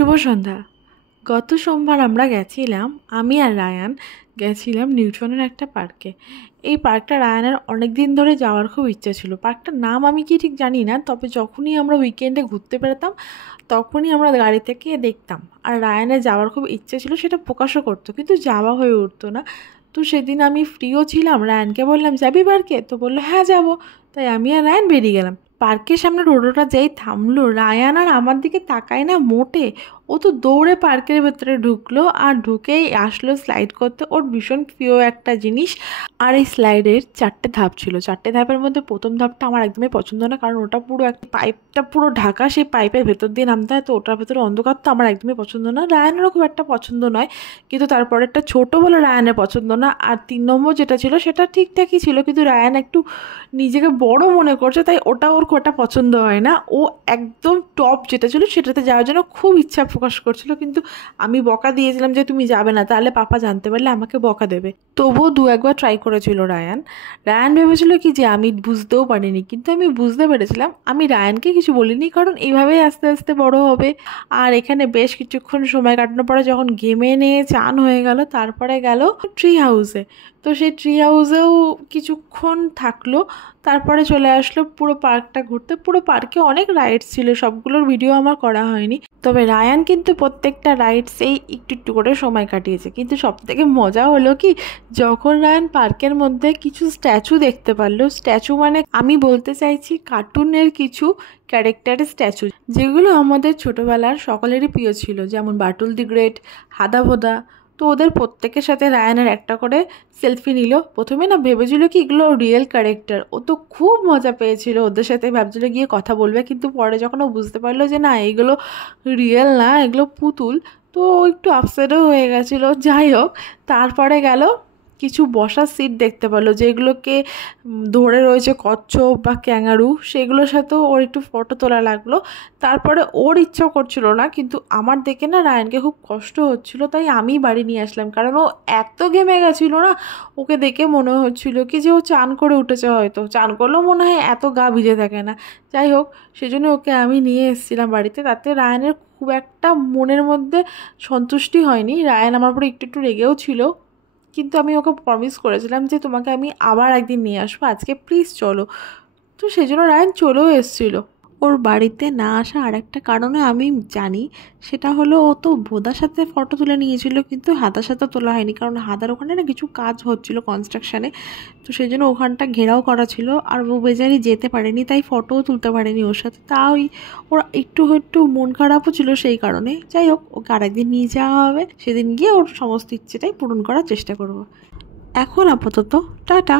শুভ সন্ধ্যা। গত সোমবার আমরা গেছিলাম, আমি আর রায়ান গেছিলাম নিউটনের একটা পার্কে। এই পার্কটা রায়ানের অনেক দিন ধরে যাওয়ার খুব ইচ্ছা ছিল। পার্কটার নাম আমি কি ঠিক জানি না, তবে যখনই আমরা উইকেন্ডে ঘুরতে বেরোতাম তখনই আমরা গাড়ি থেকে দেখতাম। আর রায়ানের যাওয়ার খুব ইচ্ছে ছিল, সেটা প্রকাশও করতো, কিন্তু যাওয়া হয়ে উঠতো না। তো সেদিন আমি ফ্রিও ছিলাম, রায়ানকে বললাম যাবি পার্কে? তো বললো হ্যাঁ যাবো। তাই আমি আর রায়ান বেরিয়ে গেলাম। পার্কের সামনে টোটোটা যেই থামলো, রায়ান আর আমার দিকে তাকায় না মোটে। ও তো দৌড়ে পার্কের ভেতরে ঢুকলো, আর ঢুকেই আসলো স্লাইড করতে। ওর ভীষণ প্রিয় একটা জিনিস। আর এই স্লাইডের 4টে ধাপ ছিল। 4টে ধাপের মধ্যে প্রথম ধাপটা আমার একদমই পছন্দ না, কারণ ওটা পুরো একটা পাইপটা পুরো ঢাকা, সেই পাইপের ভেতর দিয়ে নামতে হয়, তো ওটার ভেতরে অন্ধকার, তো আমার একদমই পছন্দ না। রায়ানেরও খুব একটা পছন্দ নয়, কিন্তু তারপরে একটা ছোটো বলে রায়ানের পছন্দ না। আর 3 নম্বর যেটা ছিল সেটা ঠিকঠাকই ছিল, কিন্তু রায়ান একটু নিজেকে বড় মনে করছে, তাই ওটা ওর খুব একটা পছন্দ হয় না। ও একদম টপ যেটা ছিল সেটাতে যাওয়ার জন্য খুব ইচ্ছা প্রকাশ করছিল, কিন্তু আমি বকা দিয়েছিলাম যে তুমি যাবে না, তাহলে পাপা জানতে পারলে আমাকে বকা দেবে। তবুও 2-1বার ট্রাই করেছিল রায়ান। রায়ান ভেবেছিল কি যে আমি বুঝতেও পারিনি, কিন্তু আমি বুঝতে পেরেছিলাম। আমি রায়ানকে কিছু বলিনি, কারণ এইভাবেই আস্তে আস্তে বড় হবে। আর এখানে বেশ কিছুক্ষণ সময় কাটানোর পরে যখন গেমে নিয়ে চান হয়ে গেল, তারপরে গেল ট্রি হাউসে। তো সেই ট্রি হাউসেও কিছুক্ষণ থাকলো, তারপরে চলে আসলো পুরো পার্কটা ঘুরতে। পুরো পার্কে অনেক রাইডস ছিল, সবগুলোর ভিডিও আমার করা হয়নি, তবে রায়ান কিন্তু প্রত্যেকটা রাইডসেই একটু একটু করে সময় কাটিয়েছে। কিন্তু সবথেকে মজা হলো কি, যখন রায়ান পার্কের মধ্যে কিছু স্ট্যাচু দেখতে পারলো, স্ট্যাচু মানে আমি বলতে চাইছি কার্টুনের কিছু ক্যারেক্টারের স্ট্যাচু, যেগুলো আমাদের ছোটোবেলার সকলেরই প্রিয় ছিল, যেমন বাটুল দি গ্রেট, হাদা ভোদা। তো ওদের প্রত্যেকের সাথে রায়ানের একটা করে সেলফি নিল। প্রথমে না ভেবেছিল কি এগুলো রিয়েল ক্যারেক্টার, ও তো খুব মজা পেয়েছিল ওদের সাথে, ভাবছিল গিয়ে কথা বলবে, কিন্তু পরে যখন ও বুঝতে পারলো যে না এগুলো রিয়েল না, এগুলো পুতুল, তো ও একটু আপসেটও হয়ে গেছিলো। যাই হোক, তারপরে গেল কিছু বসার সিট দেখতে পেলো, যেগুলোকে ধরে রয়েছে কচ্ছপ বা ক্যাঙ্গারু, সেগুলোর সাথেও ওর একটু ফটো তোলা লাগলো। তারপরে ওর ইচ্ছা করছিল না, কিন্তু আমার দেখে না রায়ানকে খুব কষ্ট হচ্ছিল, তাই আমি বাড়ি নিয়ে আসলাম, কারণ ও এত ঘেমে গেছিলো না। ওকে দেখে মনে হচ্ছিল কি যে ও চান করে উঠেছে, হয়তো চান করলেও মনে হয় এত গা ভিজে থাকে না। যাই হোক, সেজন্য ওকে আমি নিয়ে এসেছিলাম বাড়িতে। তাতে রায়ানের খুব একটা মনের মধ্যে সন্তুষ্টি হয়নি। রায়ান আমার উপরে একটু একটু রেগেও ছিল, কিন্তু আমি ওকে প্রমিস করেছিলাম যে তোমাকে আমি আবার একদিন নিয়ে আসবো, আজকে প্লিজ চলো। তো সেই জন্য রায়ান চলেও এসেছিলো। ওর বাড়িতে না আসা আরেকটা কারণে আমি জানি, সেটা হলো ও তো ভোদার সাথে ফটো তুলে নিয়েছিল, কিন্তু হাদার সাথে তোলা হয়নি, কারণ হাদার ওখানে না কিছু কাজ হচ্ছিল কনস্ট্রাকশানে, তো সেই জন্য ওখানটা ঘেরাও করা ছিল, আর ও বেচারি যেতে পারেনি, তাই ফটোও তুলতে পারেনি ওর সাথে। তাই ওর একটু একটু মন খারাপও ছিল সেই কারণে। যাই হোক, ওকে আরেকদিন নিয়ে যাওয়া হবে, সেদিন গিয়ে ওর সমস্ত ইচ্ছেটাই পূরণ করার চেষ্টা করব। এখন আপাতত টাটা।